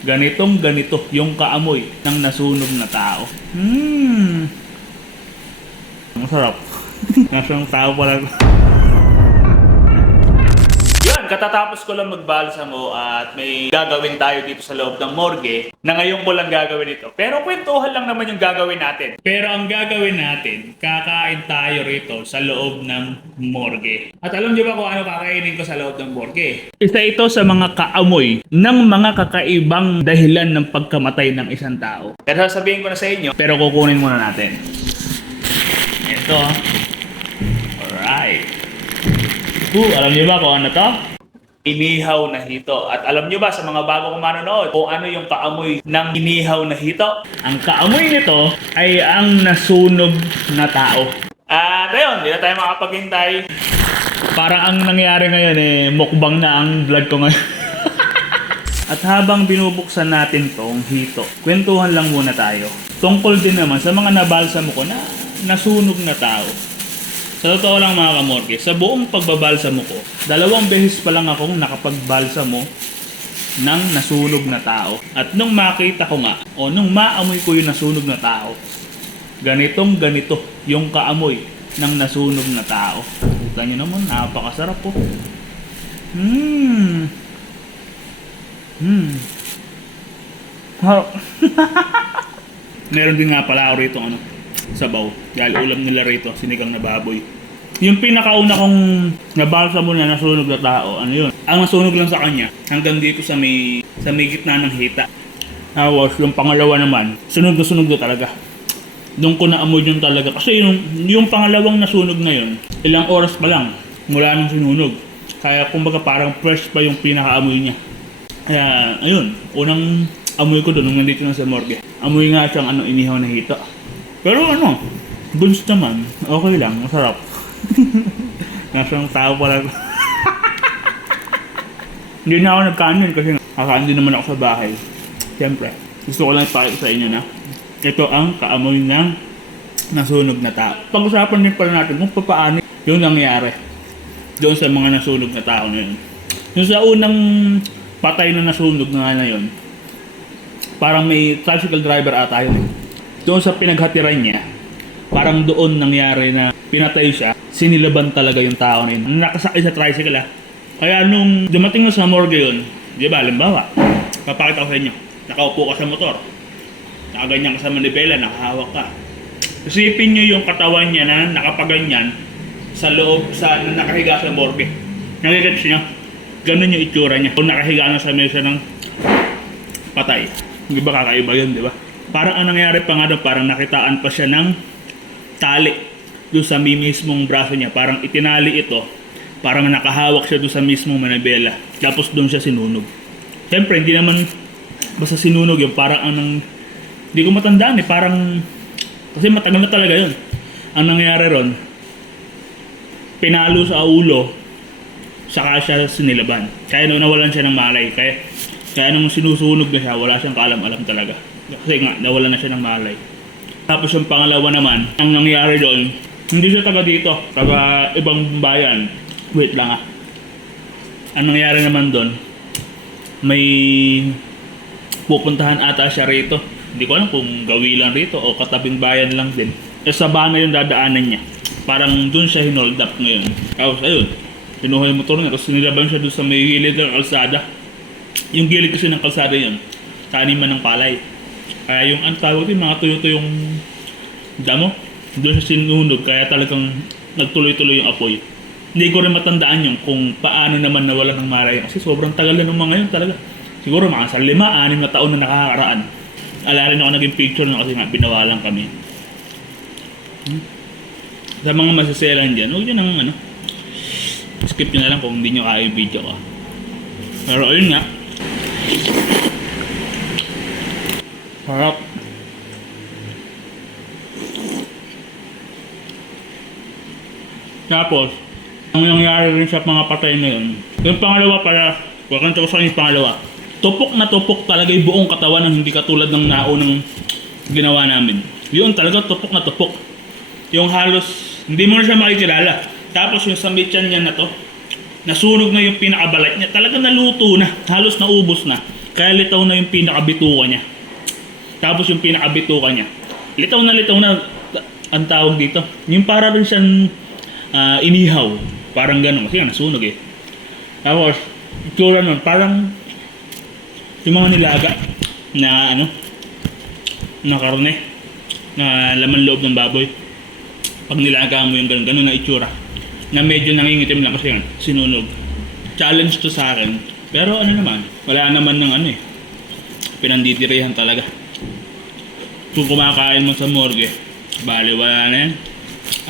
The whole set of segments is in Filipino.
Ganitong ganito yung kaamoy ng nasunog na tao. Hmm. Masarap. Nasang tao pala. Katatapos ko lang magbalsamo at may gagawin tayo dito sa loob ng morgue na ngayon ko lang gagawin ito. Pero kwentuhan lang naman yung gagawin natin. Pero ang gagawin natin, kakain tayo rito sa loob ng morgue. At alam niyo ba kung ano kakainin ko sa loob ng morgue? Isa ito sa mga kaamoy ng mga kakaibang dahilan ng pagkamatay ng isang tao. Pero sasabihin ko na sa inyo, pero kukunin muna natin. Ito. Alright. Uh, alam niyo ba kung ano to? Inihaw na hito. At alam niyo ba sa mga bago kong manonood kung ano yung kaamoy ng inihaw na hito? Ang kaamoy nito ay ang nasunog na tao. At ayun, hindi na tayo makapaghintay. Parang ang nangyari ngayon eh, mukbang na ang vlog ko ngayon. At habang binubuksan natin tong hito, kwentuhan lang muna tayo. Tungkol din naman sa mga nabalsamo ko na nasunog na tao. Sa totoo lang mga kamorke, sa buong pagbabalsamo ko, dalawang beses pa lang akong nakapagbalsamo ng nasunog na tao. At nung makita ko nga, o nung maamoy ko yung nasunog na tao, ganitong ganito yung kaamoy ng nasunog na tao. Kita nyo naman, napakasarap po. Hmm. Harap. Meron din nga pala ako rito ano, sabaw. Dahil ulam nila rito, sinigang na baboy. Yung pinakauna kong nabalsa mo na nasunog na tao, ano yun? Ang nasunog lang sa kanya, hanggang dito sa may, sa may gitna ng hita. Tapos yung pangalawa naman, sunog na sunog na talaga. Doon ko naamoy yun talaga. Kasi yung, yung pangalawang nasunog na yun, ilang oras pa lang mula nung sinunog. Kaya kumbaga parang fresh pa yung pinakaamoy niya. Kaya, ayun, unang amoy ko doon nung nandito na sa morgue. Amoy nga siyang ano, inihaw na hita. Pero ano, buns naman, okay lang, masarap. Nasang tao pala. Hindi na ako nagkanin kasi din naman ako sa bahay. Siyempre, gusto ko lang ipakita sa inyo na ito ang kaamoy ng nasunog na tao. Pag-usapan din pala natin kung paano yung nangyari doon sa mga nasunog na tao na yun. Yung sa unang patay na nasunog na nga na yun, parang may tricycle driver ata yun. Doon sa pinaghatiran niya, parang doon nangyari na pinatay siya, sinilaban talaga yung tao na yun. Nakasakay sa tricycle ah. Kaya nung dumating na sa morgue yun, di ba, halimbawa, papakita ko sa inyo, nakaupo ka sa motor, nakaganyan ka sa manibela, nakahawak ka. Isipin nyo yung katawan niya na nakapaganyan sa loob, sa na nakahiga sa morgue. Nakikits niya, ganun yung itsura niya. Kung nakahiga na sa mesa ng patay. Di ba kakaiba yun, di ba? Parang ang nangyari pa nga doon, parang nakitaan pa siya ng tali doon sa mi- mismong braso niya. Parang itinali ito. Parang nakahawak siya doon sa mismong manibela. Tapos doon siya sinunog. Siyempre, hindi naman basta sinunog yun. Parang anong... Hindi ko matandaan eh. Parang... Kasi matagal na talaga yun. Ang nangyari ron, pinalo sa ulo, saka siya sinilaban. Kaya nung nawalan siya ng malay. Kaya, kaya nung sinusunog na siya, wala siyang kaalam-alam talaga. Kasi nga, nawalan na siya ng malay. Tapos yung pangalawa naman, ang nangyari doon, hindi siya taga dito, taga ibang bayan. Wait lang ah. Ang nangyari naman doon, may pupuntahan ata siya rito. Hindi ko alam kung gawi lang rito o katabing bayan lang din. E sa bana yung dadaanan niya. Parang doon siya hinold up ngayon. Tapos ayun, kinuha motor niya. Tapos sinilaban siya doon sa may gilid ng kalsada. Yung gilid kasi ng kalsada yun, taniman ng palay. Kaya yung ang tawag din, mga tuyo-tuyong damo, doon siya sinunog. Kaya talagang nagtuloy-tuloy yung apoy. Hindi ko rin matandaan yung kung paano naman nawala ng malay. Kasi sobrang tagal na ng mga yun talaga. Siguro mga sa lima, anim na taon na nakakaraan. Ala rin ako naging picture na kasi nga binawalan kami. Hmm. Sa mga masaselan dyan, huwag nyo nang ano, skip nyo na lang kung hindi nyo kaya yung video ko. Pero ayun nga. Harap. Tapos, ang nangyari rin sa mga patay na yun, yung pangalawa pala, wakanta ko sa yung pangalawa, tupok na tupok talaga yung buong katawan ng hindi katulad ng naunang ginawa namin. Yun talaga tupok na tupok. Yung halos, hindi mo na siya makikilala. Tapos yung sa niya na to, nasunog na yung pinakabalat niya. Talaga naluto na. Halos naubos na. Kaya litaw na yung pinakabituka niya. Tapos yung pinakabituka niya. Litaw na litaw na ang tawag dito. Yung para rin siyang ah, inihaw. Parang ganun. Kasi nga nasunog eh. Tapos, itsura nun, parang yung mga nilaga na ano, na karne, na laman loob ng baboy. Pag nilaga mo yung ganun, ganun na itsura. Na medyo nangingitim lang kasi nga, sinunog. Challenge to sa akin. Pero ano naman, wala naman ng ano eh. Pinandidirihan talaga. Kung kumakain mo sa morgue, bali wala na yan.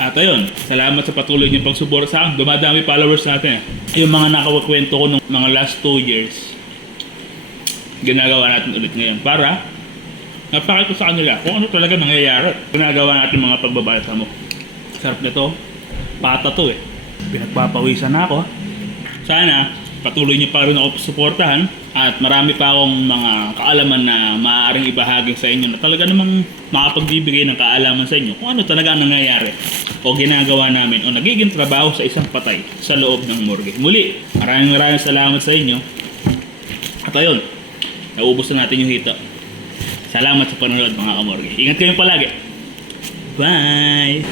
At ayun, salamat sa patuloy niyong pagsubora sa akin. Dumadami followers natin. Yung mga nakakwento ko ng mga last two years, ginagawa natin ulit ngayon para napakita sa kanila kung ano talaga nangyayari. Ginagawa natin mga pagbabalsa mo. Sarap nito. Pata to eh. Pinagpapawisan na ako. Sana patuloy niyo pa rin ako suportahan at marami pa akong mga kaalaman na maaaring ibahagi sa inyo na talaga namang makapagbibigay ng kaalaman sa inyo kung ano talaga ang nangyayari o ginagawa namin o nagiging trabaho sa isang patay sa loob ng morgue. Muli, maraming maraming salamat sa inyo. At ayun, naubos na natin yung hito. Salamat sa panonood mga kamorgue. Ingat kayo palagi. Bye!